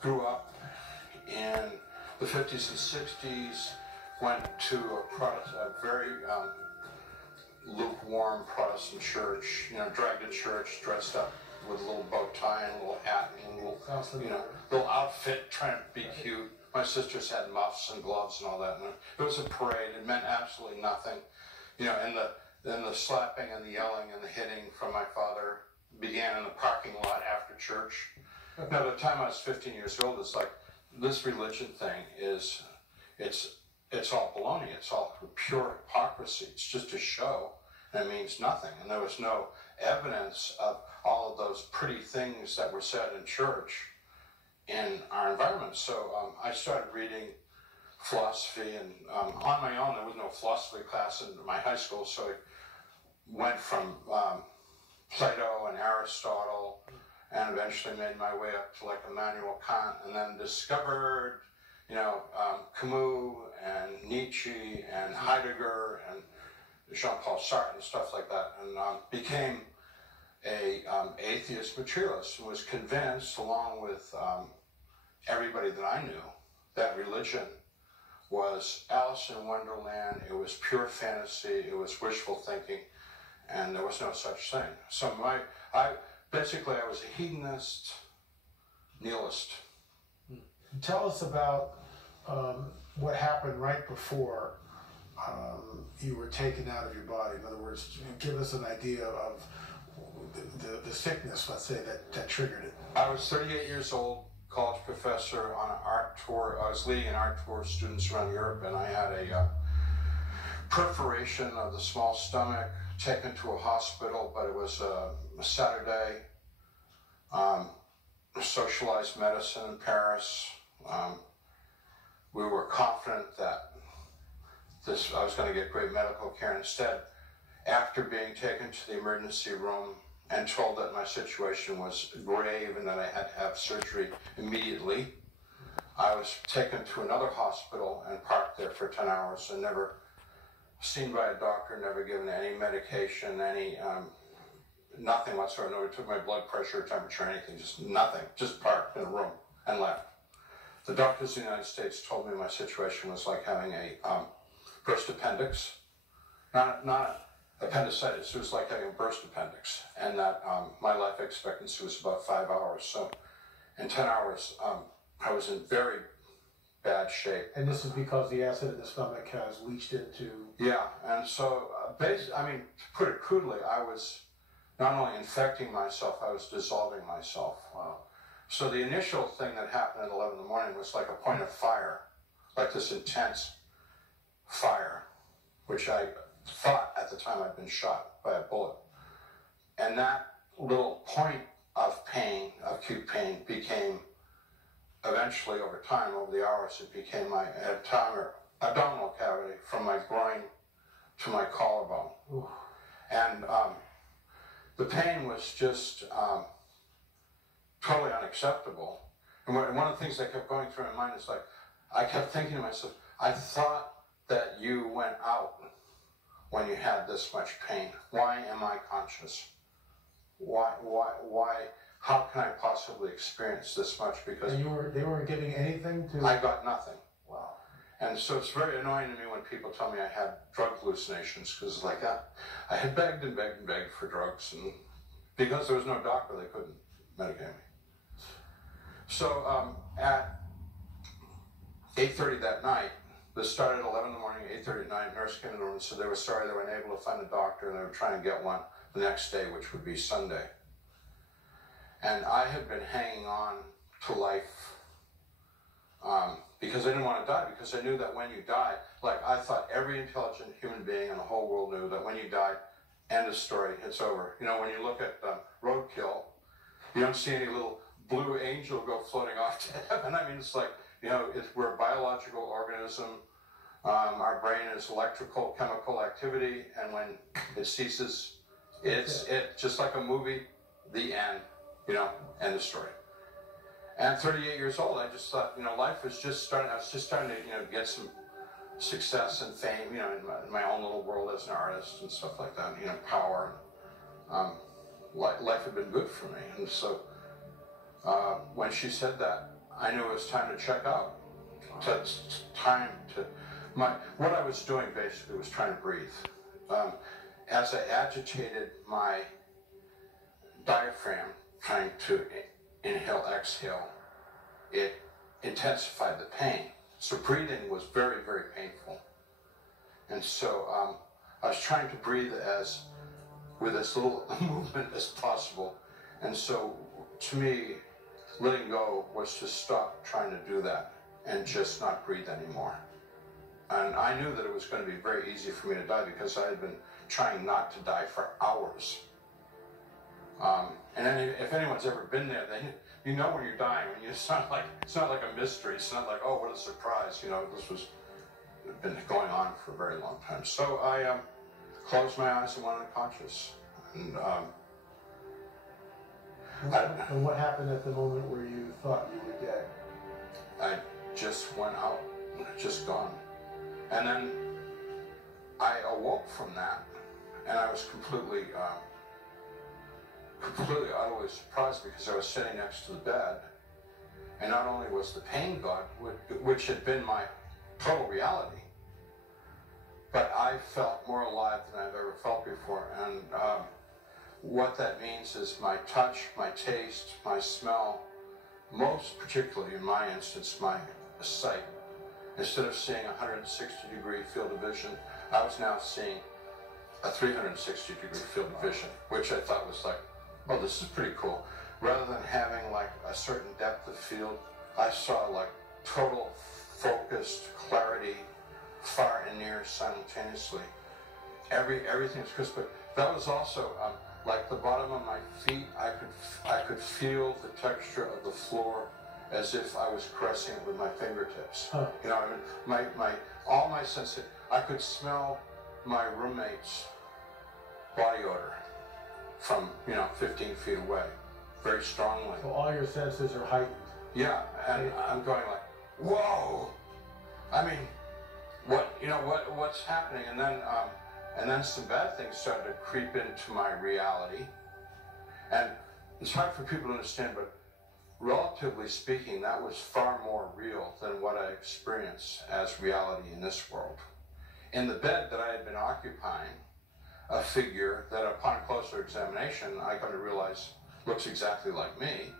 grew up in the 50s and 60s, went to a very lukewarm Protestant church, dragged to church, dressed up with a little bow tie and a little hat and a little, little outfit, trying to be cute. My sisters had muffs and gloves and all that. And it was a parade. It meant absolutely nothing. And the slapping and the yelling and the hitting from my father began in the parking lot after church. Now, by the time I was 15 years old, it's like, this religion thing it's all baloney. It's all pure hypocrisy. It's just a show, and it means nothing. And there was no evidence of all of those pretty things that were said in church in our environment. So I started reading philosophy, and on my own, there was no philosophy class in my high school, so I went from Plato and Aristotle, and eventually made my way up to like Immanuel Kant, and then discovered, Camus and Nietzsche and Heidegger and Jean-Paul Sartre and stuff like that, and became a atheist materialist, and was convinced, along with everybody that I knew, that religion was Alice in Wonderland. It was pure fantasy. It was wishful thinking, and there was no such thing. So basically, I was a hedonist, nihilist. Tell us about what happened right before you were taken out of your body. In other words, give us an idea of the sickness, let's say, that triggered it. I was 38 years old, college professor on an art tour. I was leading an art tour of students around Europe, and I had a perforation of the small stomach, taken to a hospital, but it was a Saturday. Socialized medicine in Paris. We were confident that I was going to get great medical care. Instead, after being taken to the emergency room and told that my situation was grave and that I had to have surgery immediately, I was taken to another hospital and parked there for 10 hours and never seen by a doctor, never given any medication, nothing whatsoever. Nobody took my blood pressure, temperature, anything, just nothing. Just parked in a room and left. The doctors in the United States told me my situation was like having a burst appendix, not appendicitis. It was like having a burst appendix, and that my life expectancy was about 5 hours. So in 10 hours, I was in very bad shape. And this is because the acid in the stomach has leached into... Yeah, and so, to put it crudely, I was not only infecting myself, I was dissolving myself. Wow. So the initial thing that happened at 11 in the morning was like a point of fire, like this intense fire, which I thought at the time I'd been shot by a bullet. And that little point of pain, acute pain, became eventually, over time, over the hours, it became my abdominal cavity from my groin to my collarbone. Ooh. And the pain was just totally unacceptable. And one of the things that kept going through my mind is like, I kept thinking to myself, I thought that you went out when you had this much pain. Why am I conscious? Why, how can I possibly experience this much? Because and they weren't giving anything to... I got nothing. Wow. And so it's very annoying to me when people tell me I had drug hallucinations, because like I had begged and begged and begged for drugs, and because there was no doctor, they couldn't medicate me. So at 8:30 that night, this started at 11 in the morning, 8:30 at night, nurse came in the room and said they were sorry they weren't able to find a doctor, and they were trying to get one the next day, which would be Sunday. And I had been hanging on to life because I didn't want to die, because I knew that when you die, like I thought every intelligent human being in the whole world knew that when you die, end of story, it's over. You know, when you look at Roadkill, you don't see any little blue angel go floating off to heaven. I mean, it's like, you know, we're a biological organism. Our brain is electrical, chemical activity, and when it ceases, it's just like a movie, the end, you know, end of story. And 38 years old, I just thought, you know, life was just starting, I was just starting to, you know, get some success and fame, you know, in my own little world as an artist and stuff like that, you know, power. Life had been good for me. And so when she said that, I knew it was time to check out. It's time to, what I was doing basically was trying to breathe. As I agitated my diaphragm, trying to inhale, exhale, it intensified the pain. So breathing was very, very painful. And so I was trying to breathe with as little movement as possible. And so to me, letting go was to stop trying to do that and just not breathe anymore. And I knew that it was going to be very easy for me to die because I had been trying not to die for hours. And then if anyone's ever been there, then you know when you're dying. It's not like a mystery. It's not like, oh, what a surprise. You know, this was been going on for a very long time. So I closed my eyes and went unconscious. And what happened at the moment where you thought you were dead? I just went out, just gone. And then I awoke from that, and I was completely, utterly surprised because I was sitting next to the bed, and not only was the pain gone, which had been my total reality, but I felt more alive than I've ever felt before. And what that means is my touch, my taste, my smell, most particularly in my instance, my sight. Instead of seeing a 160-degree field of vision, I was now seeing a 360-degree field of vision, which I thought was like, oh, this is pretty cool. Rather than having like a certain depth of field, I saw like total focused clarity, far and near simultaneously. Everything was crisp, but that was also like the bottom of my feet. I could feel the texture of the floor as if I was caressing it with my fingertips. Huh. You know, I mean, all my senses. I could smell my roommate's body odor from 15 feet away, very strongly. So all your senses are heightened. Yeah, and I'm going like, whoa! I mean, what's happening? And then some bad things started to creep into my reality. And it's hard for people to understand, but relatively speaking, that was far more real than what I experienced as reality in this world. In the bed that I had been occupying, a figure that upon closer examination, I come to realize looks exactly like me.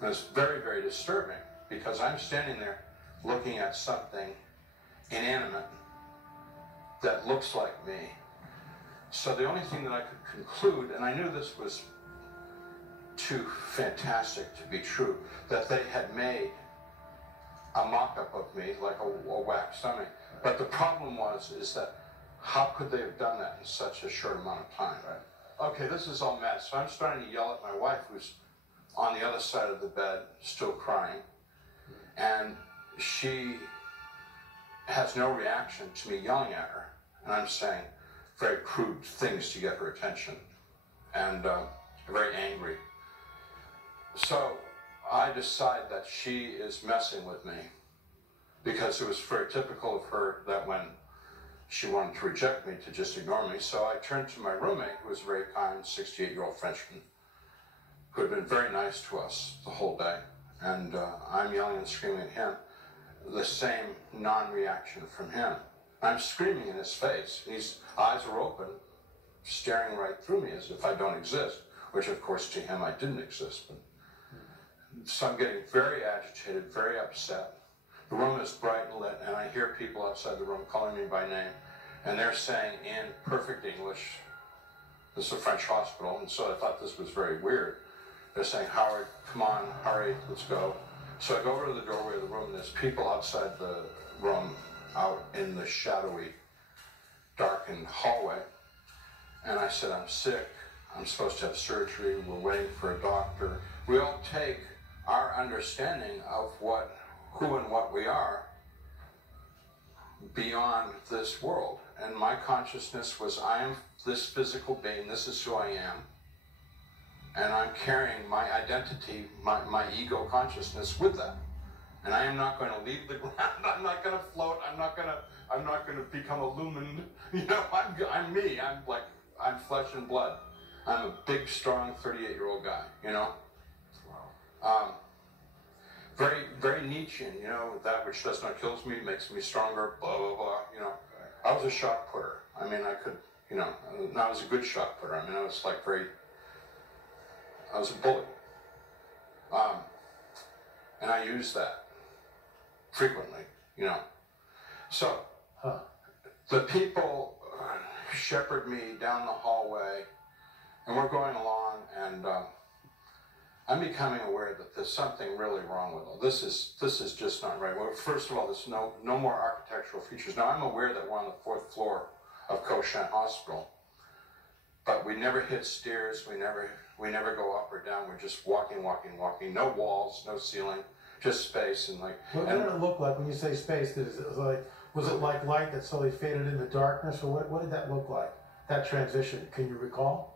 And it's very, very disturbing because I'm standing there looking at something inanimate that looks like me. So the only thing that I could conclude, and I knew this was too fantastic to be true, that they had made a mock-up of me, like a wax dummy. But the problem is that how could they have done that in such a short amount of time? Right? Okay, this is all mess. So I'm starting to yell at my wife, who's on the other side of the bed, still crying. And she has no reaction to me yelling at her. And I'm saying very crude things to get her attention. And very angry. So I decide that she is messing with me because it was very typical of her that when she wanted to reject me, to just ignore me. So I turned to my roommate, who was a very kind 68-year-old Frenchman, who had been very nice to us the whole day. And I'm yelling and screaming at him, the same non-reaction from him. I'm screaming in his face. His eyes are open, staring right through me as if I don't exist, which of course to him I didn't exist. But so I'm getting very agitated, very upset. The room is bright and lit, and I hear people outside the room calling me by name, and they're saying in perfect English, this is a French hospital, and so I thought this was very weird. They're saying, Howard, come on, hurry, let's go. So I go over to the doorway of the room, and there's people outside the room, out in the shadowy, darkened hallway, and I said, I'm sick, I'm supposed to have surgery, we're waiting for a doctor. We all take our understanding of who and what we are beyond this world. And my consciousness was, I am this physical being, this is who I am, and I'm carrying my identity, my ego consciousness with that. And I am not going to leave the ground, I'm not going to float, I'm not going to become illumined. I'm me, I'm flesh and blood. I'm a big, strong 38-year-old guy, Very Nietzschean, you know, that which does not kill me makes me stronger, blah, blah, blah, you know. I was a shot putter. I mean, I could, you know, I was a good shot putter. I mean, I was like I was a bully. And I used that frequently, you know. So, the people shepherd me down the hallway, and we're going along, and I'm becoming aware that there's something really wrong with all this. Is just not right. Well, first of all, there's no more architectural features. Now, I'm aware that we're on the 4th floor of Cochin Hospital, but we never hit stairs. We never go up or down. We're just walking. No walls, no ceiling, just space and like. What did it look like when you say space? Was it like light that slowly faded into darkness, or what did that look like? That transition, can you recall?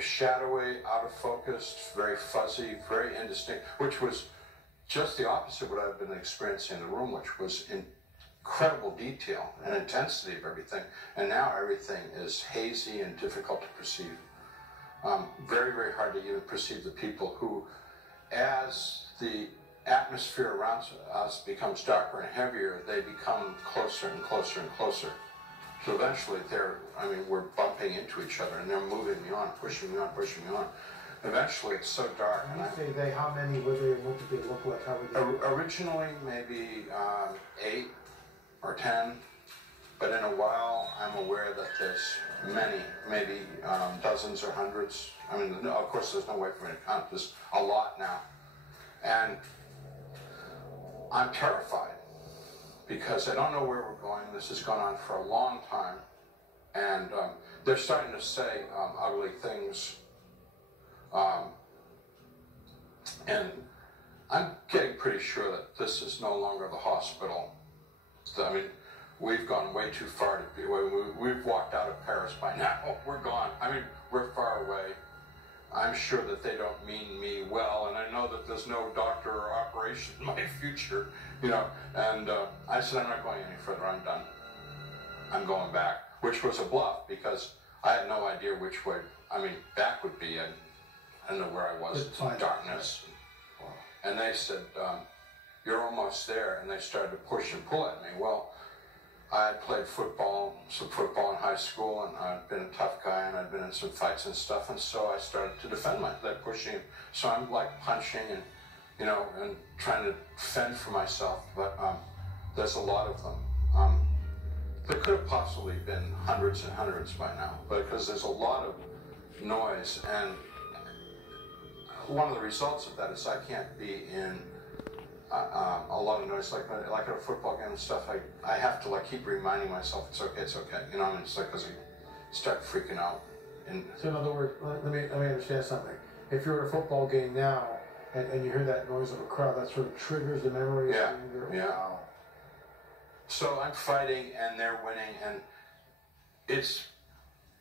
Shadowy, out of focus, very fuzzy, very indistinct, which was just the opposite of what I've been experiencing in the room, which was incredible detail and intensity of everything. And now everything is hazy and difficult to perceive. Very, very hard to even perceive the people who, as the atmosphere around us becomes darker and heavier, they become closer and closer and closer. So eventually we're bumping into each other and they're moving me on, pushing me on. Eventually it's so dark. When you say they, how many were they, what did they look like? How were they? Originally maybe 8 or 10, but in a while I'm aware that there's many, maybe dozens or hundreds. I mean, no, of course there's no way for me to count. There's a lot now. And I'm terrified because I don't know where we're going. This has gone on for a long time. And they're starting to say ugly things. And I'm getting pretty sure that this is no longer the hospital. I mean, we've gone way too far to be. We've walked out of Paris by now. We're gone. I mean, we're far away. I'm sure that they don't mean me well, and I know that there's no doctor or operation in my future, you know. And I said, I'm not going any further. I'm done. I'm going back, which was a bluff because I had no idea which way. I mean, back would be. I didn't know where I was. Darkness. And they said, you're almost there. And they started to push and pull at me. Well, I had played some football in high school, and I'd been a tough guy, and I'd been in some fights and stuff, and so I started to defend myself, pushing. So I'm like punching and, you know, and trying to fend for myself, but there's a lot of them. There could have possibly been hundreds and hundreds by now, but because there's a lot of noise, and one of the results of that is I can't be in a lot of noise, like at a football game and stuff. I have to like keep reminding myself it's okay. You know, I mean, it's like because I start freaking out. So in other words, let me understand something. If you're at a football game now and you hear that noise of a crowd, that sort of triggers the memory. Yeah. Yeah. Wow. So I'm fighting and they're winning, and it's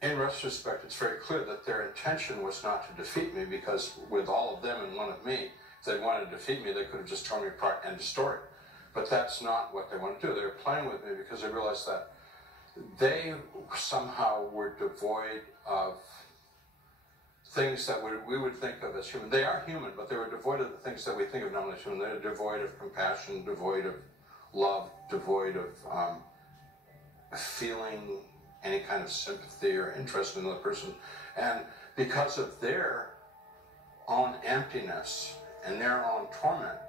in retrospect it's very clear that their intention was not to defeat me, because with all of them and one of me, if they wanted to defeat me, they could have just torn me apart and destroyed it. But that's not what they want to do. They were playing with me because they realized that they somehow were devoid of things that we would think of as human. They are human, but they were devoid of the things that we think of normally as human. They're devoid of compassion, devoid of love, devoid of feeling any kind of sympathy or interest in another person. And because of their own emptiness and their own torment,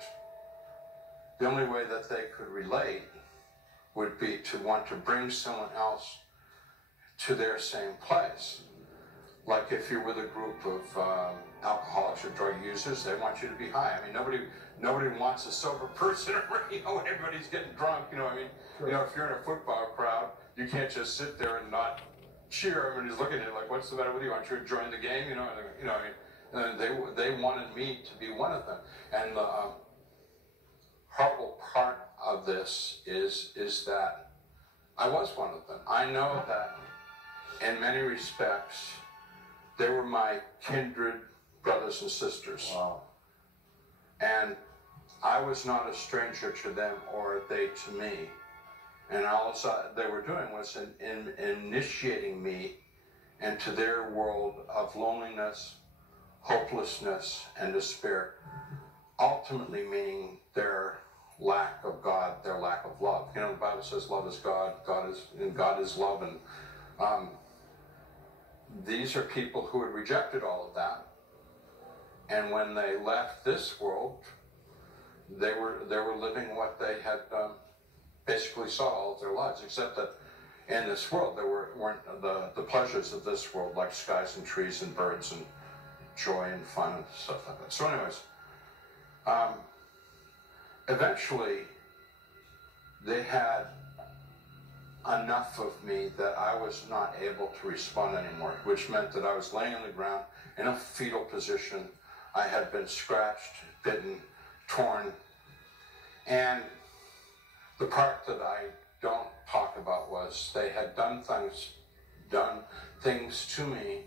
the only way that they could relate would be to want to bring someone else to their same place. Like if you're with a group of alcoholics or drug users, they want you to be high. I mean, nobody wants a sober person around, you know, when everybody's getting drunk, you know what I mean? Sure. You know, if you're in a football crowd, you can't just sit there and not cheer. Everybody's looking at you like, what's the matter with you? Aren't you enjoying the game? You know, I mean, and they wanted me to be one of them. And the horrible part of this is that I was one of them. I know that in many respects, they were my kindred brothers and sisters. Wow. And I was not a stranger to them or they to me. And all they were doing was initiating me into their world of loneliness, hopelessness, and despair. ultimately meaning their lack of God, their lack of love. You know, the Bible says love is God, God is love, and these are people who had rejected all of that, and when they left this world, they were living what they had basically saw all of their lives, except that in this world there weren't the pleasures of this world, like skies and trees and birds and joy and fun and stuff like that. So anyways, eventually they had enough of me that I was not able to respond anymore, which meant that I was laying on the ground in a fetal position. I had been scratched, bitten, torn, and the part that I don't talk about was they had done things to me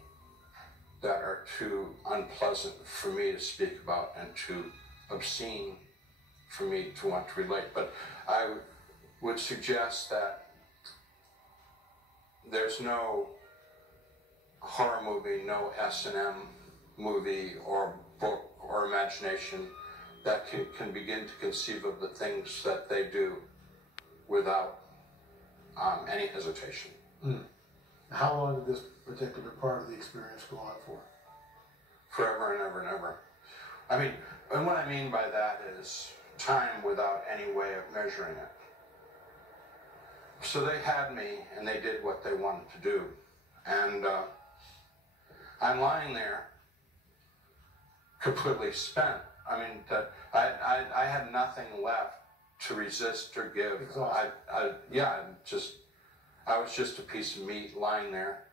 that are too unpleasant for me to speak about and too obscene for me to want to relate. But I would suggest that there's no horror movie, no S&M movie or book or imagination that can begin to conceive of the things that they do without any hesitation. Mm. How long did this particular part of the experience go on for? Forever and ever and ever. I mean, and what I mean by that is time without any way of measuring it. So they had me, and they did what they wanted to do. And I'm lying there, completely spent. I mean, I had nothing left to resist or give. I was just a piece of meat lying there.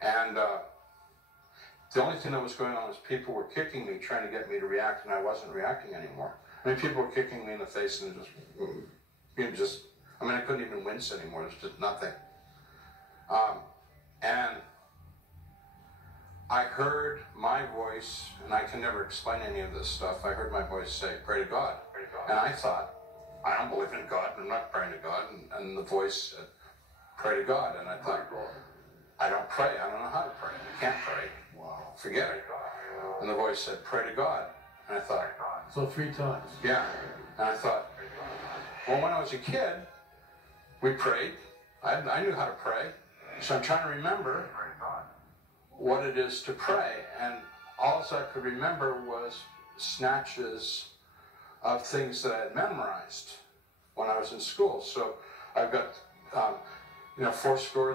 And the only thing that was going on was people were kicking me, trying to get me to react, and I wasn't reacting anymore. I mean, people were kicking me in the face and I mean, I couldn't even wince anymore. It was just nothing. And I heard my voice, and I can never explain any of this stuff. I heard my voice say, "Pray to God." Pray to God. And I thought, I don't believe in God, and I'm not praying to God. And the voice said, "Pray to God." And I thought, I don't pray. I don't know how to pray. I can't pray. Wow. Forget it. And the voice said, "Pray to God." And I thought. So 3 times. Yeah. And I thought, well, when I was a kid, we prayed. I knew how to pray. So I'm trying to remember what it is to pray. And all I could remember was snatches of things that I had memorized when I was in school. So I've got,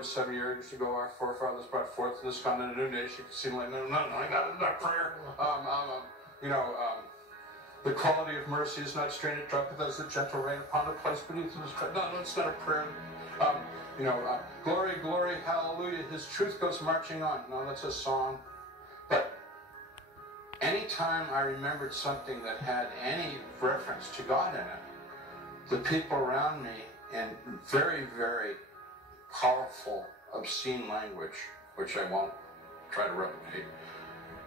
70 years ago, our forefathers brought forth to this continent a new nation. It seemed like, no, not prayer. The quality of mercy is not strained at trumpet, as the gentle rain upon the place beneath his tread. No, it's not a prayer. Glory, glory, hallelujah, his truth goes marching on. No, that's a song. But anytime I remembered something that had any reference to God in it, the people around me, in very, very powerful, obscene language, which I won't try to replicate,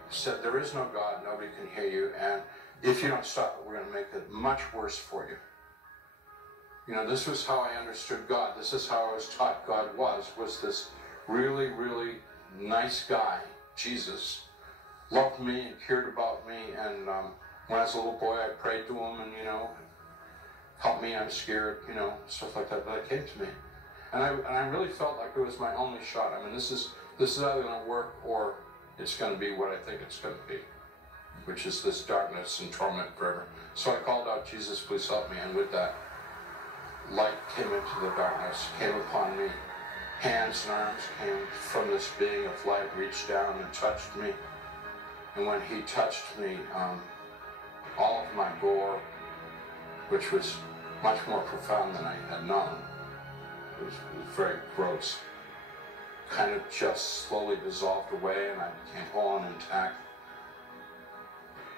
said, "There is no God, nobody can hear you, and if you don't stop it, we're going to make it much worse for you." You know, this was how I understood God. This is how I was taught God was this really, really nice guy, Jesus, loved me and cared about me. And when I was a little boy, I prayed to him and, help me, I'm scared, stuff like that. But it came to me. And I really felt like it was my only shot. I mean, this is either going to work or it's going to be what I think it's going to be, which is this darkness and torment forever. So I called out, "Jesus, please help me." And with that, light came into the darkness, came upon me. Hands and arms came from this being of light, reached down and touched me. And when he touched me, all of my gore, which was much more profound than I had known, it was very gross, kind of just slowly dissolved away, and I became whole and intact.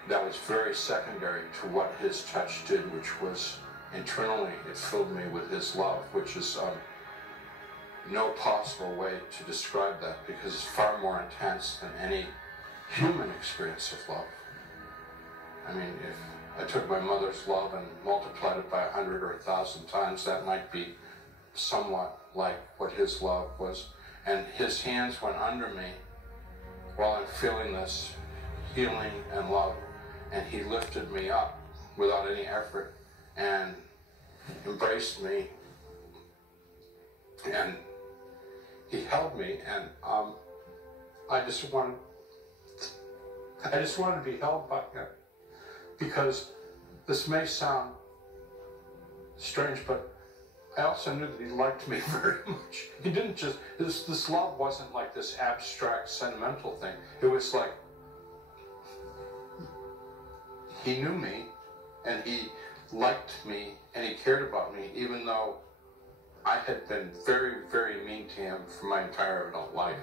That was very secondary to what his touch did, which was internally, it filled me with his love, which is no possible way to describe that, because it's far more intense than any human experience of love. I mean, if I took my mother's love and multiplied it by 100 or 1,000 times, that might be somewhat like what his love was. And his hands went under me while I'm feeling this healing and love. and he lifted me up without any effort and embraced me, and he held me, and I just wanted to be held by him, because this may sound strange, but I also knew that he liked me very much. He didn't just, this love wasn't like this abstract, sentimental thing. It was like, he knew me, and he liked me, and he cared about me, even though I had been very, very mean to him for my entire adult life.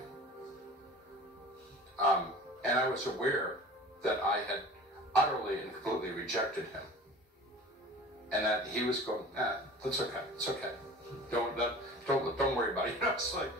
And I was aware that I had utterly and completely rejected him. And that he was going, that's okay, it's okay. Don't worry about it. You know, it's like,